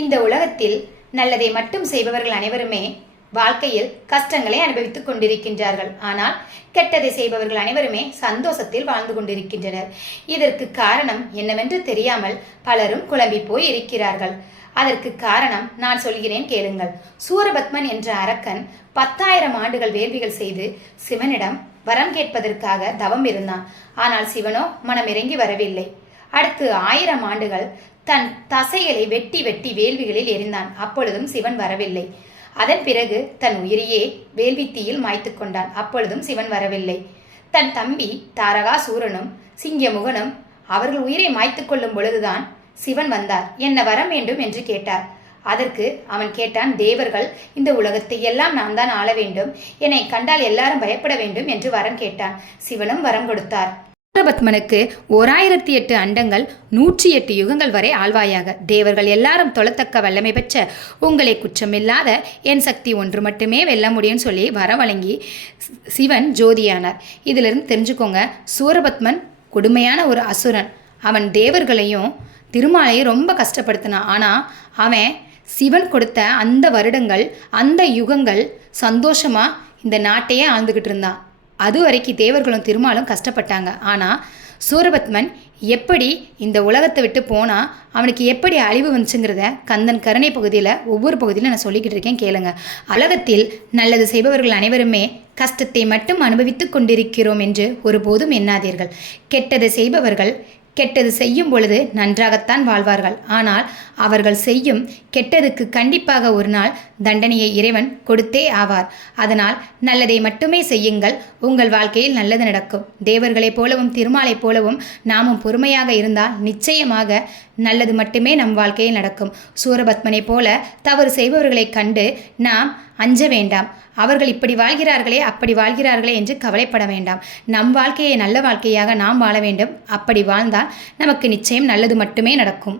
இந்த உலகத்தில் நல்லதை மட்டும் செய்பவர்கள் அனைவருமே வாழ்க்கையில் கஷ்டங்களை அனுபவித்துக் கொண்டிருக்கின்றார்கள். ஆனால் கெட்டதை செய்பவர்கள் அனைவருமே சந்தோஷத்தில் வாழ்ந்து கொண்டிருக்கின்றனர். இதற்கு காரணம் என்னவென்று தெரியாமல் பலரும் குழம்பி போய் இருக்கிறார்கள். அதற்கு காரணம் நான் சொல்கிறேன் கேளுங்கள். சூரபத்மன் என்ற அரக்கன் 10,000 ஆண்டுகள் வேள்விகள் செய்து சிவனிடம் வரம் கேட்பதற்காக தவம் இருந்தான். ஆனால் சிவனோ மனம் இறங்கி வரவில்லை. அடுத்து 1000 ஆண்டுகள் தன் தசைகளை வெட்டி வெட்டி வேள்விகளில் எரிந்தான். அப்பொழுதும் சிவன் வரவில்லை. அதன் பிறகு தன் உயிரையே வேள்வித்தீயில் மாய்த்து கொண்டான். அப்பொழுதும் சிவன் வரவில்லை. தன் தம்பி தாரகாசூரனும் சிங்கமுகனும் அவர்கள் உயிரை மாய்த்து கொள்ளும் பொழுதுதான் சிவன் வந்தார். என்ன வரம் வேண்டும் என்று கேட்டார். அதற்கு அவன் கேட்டான், தேவர்கள் இந்த உலகத்தை எல்லாம் நான் தான் ஆள வேண்டும், என்னை கண்டால் எல்லாரும் பயப்பட வேண்டும் என்று வரம் கேட்டான். சிவனும் வரம் கொடுத்தார். சூரபத்மனுக்கு 1008 அண்டங்கள் 108 யுகங்கள் வரை ஆழ்வாயாக தேவர்கள் எல்லாரும் தொழத்தக்க வல்லமை பெற்ற உங்களை குற்றமில்லாத என் சக்தி ஒன்று மட்டுமே வெல்ல முடியும்னு சொல்லி வர வழங்கி சிவன் ஜோதியானார். இதிலிருந்து தெரிஞ்சுக்கோங்க, சூரபத்மன் கொடுமையான ஒரு அசுரன். அவன் தேவர்களையும் திருமாலையும் ரொம்ப கஷ்டப்படுத்தினான். ஆனால் அவன் சிவன் கொடுத்த அந்த வருடங்கள் அந்த யுகங்கள் சந்தோஷமாக இந்த நாட்டையே ஆழ்ந்துக்கிட்டு இருந்தான். அது வரைக்கும் தேவர்களும் திருமாலும் கஷ்டப்பட்டாங்க. ஆனால் சூரபத்மன் எப்படி இந்த உலகத்தை விட்டு போனால் அவனுக்கு எப்படி அழிவு வந்துச்சுங்கிறத கந்தன் கருணை பகுதியில் ஒவ்வொரு பகுதியிலும் நான் சொல்லிக்கிட்டு இருக்கேன் கேளுங்க. உலகத்தில் நல்லது செய்பவர்கள் அனைவருமே கஷ்டத்தை மட்டும் அனுபவித்து கொண்டிருக்கிறோம் என்று ஒருபோதும் எண்ணாதீர்கள். கெட்டதை செய்பவர்கள் கெட்டது செய்யும் பொழுது நன்றாகத்தான் வாழ்வார்கள். ஆனால் அவர்கள் செய்யும் கெட்டதுக்கு கண்டிப்பாக ஒரு நாள் தண்டனையை இறைவன் கொடுத்தே ஆவார். அதனால் நல்லதை மட்டுமே செய்யுங்கள், உங்கள் வாழ்க்கையில் நல்லது நடக்கும். தேவர்களைப் போலவும் திருமாலைப் போலவும் நாமும் பொறுமையாக இருந்தால் நிச்சயமாக நல்லது மட்டுமே நம் வாழ்க்கையில் நடக்கும். சூரபத்மனை போல தவறு செய்பவர்களை கண்டு நாம் அஞ்ச வேண்டாம். அவர்கள் இப்படி வாழ்கிறார்களே அப்படி வாழ்கிறார்களே என்று கவலைப்பட வேண்டாம். நம் வாழ்க்கையை நல்ல வாழ்க்கையாக நாம் வாழ வேண்டும். அப்படி வாழ்ந்தால் நமக்கு நிச்சயம் நல்லது மட்டுமே நடக்கும்.